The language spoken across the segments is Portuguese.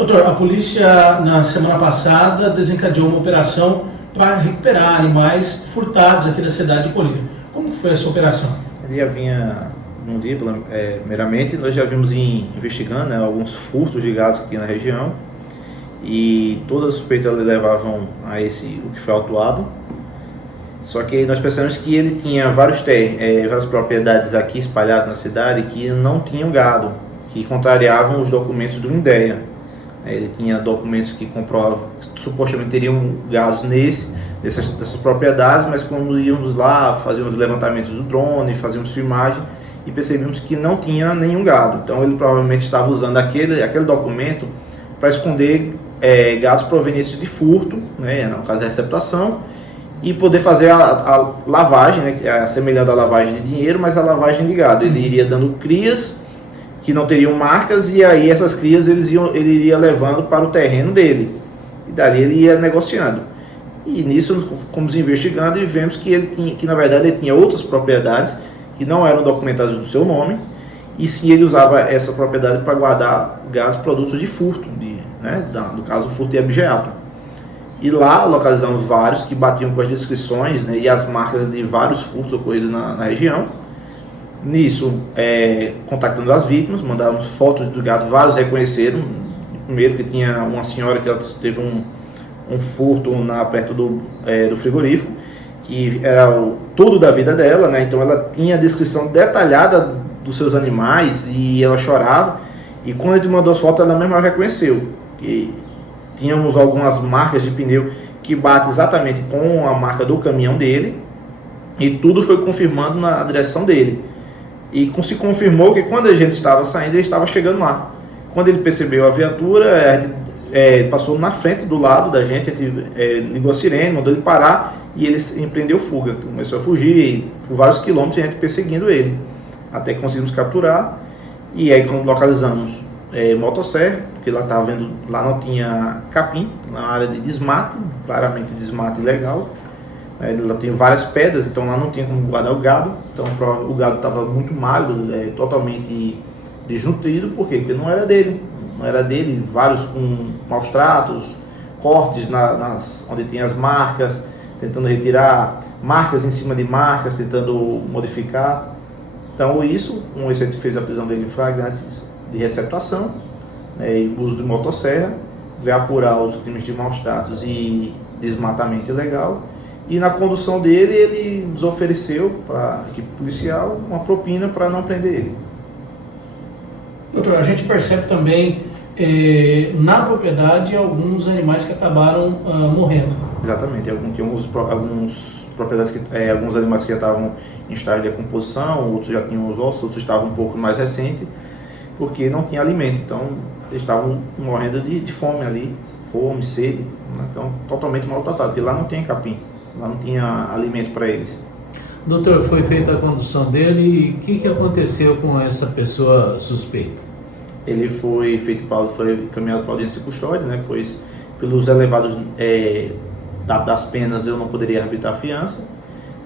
Doutor, a polícia na semana passada desencadeou uma operação para recuperar animais furtados aqui da cidade de Colíder. Como que foi essa operação? Ele já vinha, num dia, primeiramente, nós já vimos investigando, né, alguns furtos de gados que tinha na região, e todas as suspeitas levavam a o que foi autuado. Só que nós pensamos que ele tinha várias propriedades aqui espalhadas na cidade que não tinham gado, que contrariavam os documentos do INDEA. Ele tinha documentos que comprovavam que supostamente teriam gados dessas propriedades, mas quando íamos lá, fazíamos levantamentos do drone, fazíamos filmagem e percebemos que não tinha nenhum gado. Então ele provavelmente estava usando aquele documento para esconder gados provenientes de furto, né, no caso da receptação, e poder fazer a lavagem, né, assemelhando a lavagem de dinheiro, mas a lavagem de gado. Ele iria dando crias que não teriam marcas, e aí essas crias ele iria levando para o terreno dele, e dali ele ia negociando. E nisso fomos investigando e vemos que na verdade ele tinha outras propriedades que não eram documentadas do seu nome, e sim ele usava essa propriedade para guardar gados produtos de furto, no caso furto e abigeato. E lá localizamos vários que batiam com as descrições, né, e as marcas de vários furtos ocorridos na região. Nisso, contactando as vítimas, mandávamos fotos do gado, vários reconheceram. Primeiro que tinha uma senhora que ela teve um furto perto do frigorífico, que era tudo da vida dela, né? Então ela tinha a descrição detalhada dos seus animais e ela chorava. E quando ele mandou as fotos, ela mesma reconheceu. E tínhamos algumas marcas de pneu que batem exatamente com a marca do caminhão dele, e tudo foi confirmando na direção dele. E se confirmou que quando a gente estava saindo, ele estava chegando lá. Quando ele percebeu a viatura, a gente passou na frente do lado da gente, a gente ligou a sirene, mandou ele parar e ele empreendeu fuga. Começou a fugir por vários quilômetros e a gente perseguindo ele, até que conseguimos capturar. E aí quando localizamos motosserra, porque lá não tinha capim, na área de desmate, claramente desmate ilegal. Ela tem várias pedras, então lá não tinha como guardar o gado. Então o gado estava muito magro, totalmente desnutrido. Por quê? Porque não era dele, vários com maus tratos, cortes onde tem as marcas, tentando retirar marcas em cima de marcas, tentando modificar. Então isso a gente fez a prisão dele em flagrante de receptação, e uso de motosserra, veio apurar os crimes de maus tratos e desmatamento ilegal. E na condução dele, ele nos ofereceu para a equipe policial uma propina para não prender ele. Doutor, a gente percebe também na propriedade alguns animais que acabaram morrendo. Exatamente, alguns animais que já estavam em estágio de decomposição, outros já tinham os ossos, outros estavam um pouco mais recentes, porque não tinha alimento, então eles estavam morrendo de fome ali, fome, sede, né? Então totalmente maltratados, porque lá não tem capim. Lá não tinha alimento para eles. Doutor, foi feita a condução dele e o que aconteceu com essa pessoa suspeita? Ele foi encaminhado para audiência de custódia, né? Pois pelos elevados das penas eu não poderia arbitrar a fiança,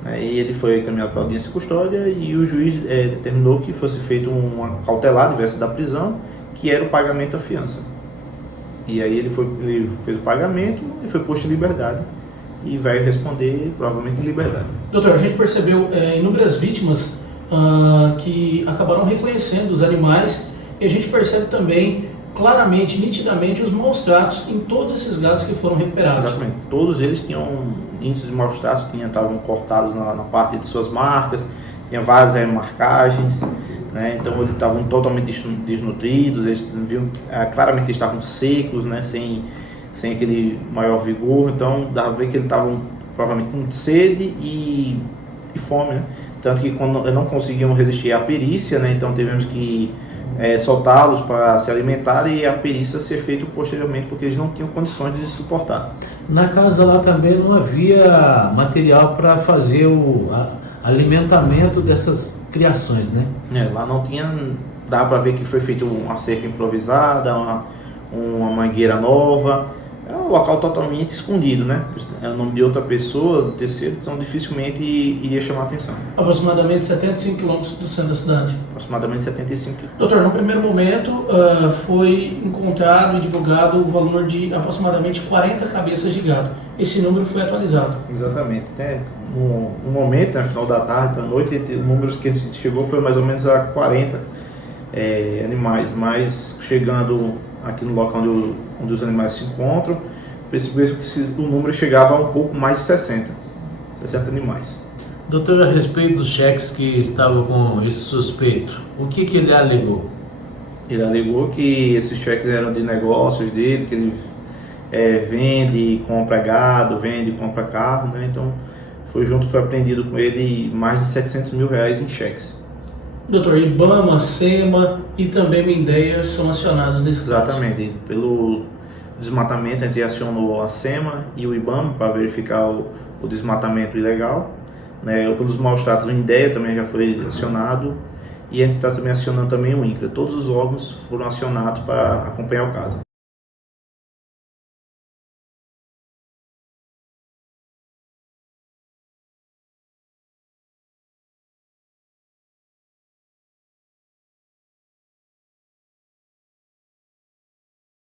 né? E ele foi encaminhado para audiência de custódia e o juiz determinou que fosse feito uma cautelar diversa da prisão, que era o pagamento da fiança. E aí ele fez o pagamento e foi posto em liberdade. E vai responder provavelmente em liberdade. Doutor, a gente percebeu inúmeras vítimas que acabaram reconhecendo os animais, e a gente percebe também claramente, nitidamente, os maus tratos em todos esses gados que foram recuperados. Exatamente. Todos eles tinham índice de maus tratos, estavam cortados na parte de suas marcas, tinha várias marcagens, né? Então eles estavam totalmente desnutridos, eles viam claramente que estavam secos, né? Sem aquele maior vigor, então dava pra ver que eles estavam provavelmente com sede e fome, né? Tanto que quando não conseguiam resistir à perícia, né? Então tivemos que soltá-los para se alimentar e a perícia ser feita posteriormente, porque eles não tinham condições de suportar. Na casa lá também não havia material para fazer o alimentamento dessas criações, né? Lá não tinha, dá para ver que foi feita uma cerca improvisada, uma mangueira nova, É um local totalmente escondido, né? É o nome de outra pessoa, do terceiro, então dificilmente iria chamar a atenção. Aproximadamente 75 quilômetros do centro da cidade. Aproximadamente 75 km. Doutor, no primeiro momento foi encontrado e divulgado o valor de aproximadamente 40 cabeças de gado. Esse número foi atualizado. Exatamente. Até no momento, no final da tarde, para a noite, o número que a gente chegou foi mais ou menos a 40 animais, mas chegando aqui no local onde os animais se encontram, percebeu que o número chegava a um pouco mais de 60 animais. Doutor, a respeito dos cheques que estavam com esse suspeito, o que ele alegou? Ele alegou que esses cheques eram de negócios dele, que ele vende e compra gado, vende e compra carro, né? Então foi apreendido com ele mais de 700 mil reais em cheques. Doutor, IBAMA, SEMA e também Mindeia são acionados nesse caso. Exatamente. Pelo desmatamento, a gente acionou a SEMA e o IBAMA para verificar o desmatamento ilegal. Né? Pelos maus tratos, o Mindeia também já foi acionado e a gente está também acionando também o INCRA. Todos os órgãos foram acionados para acompanhar o caso.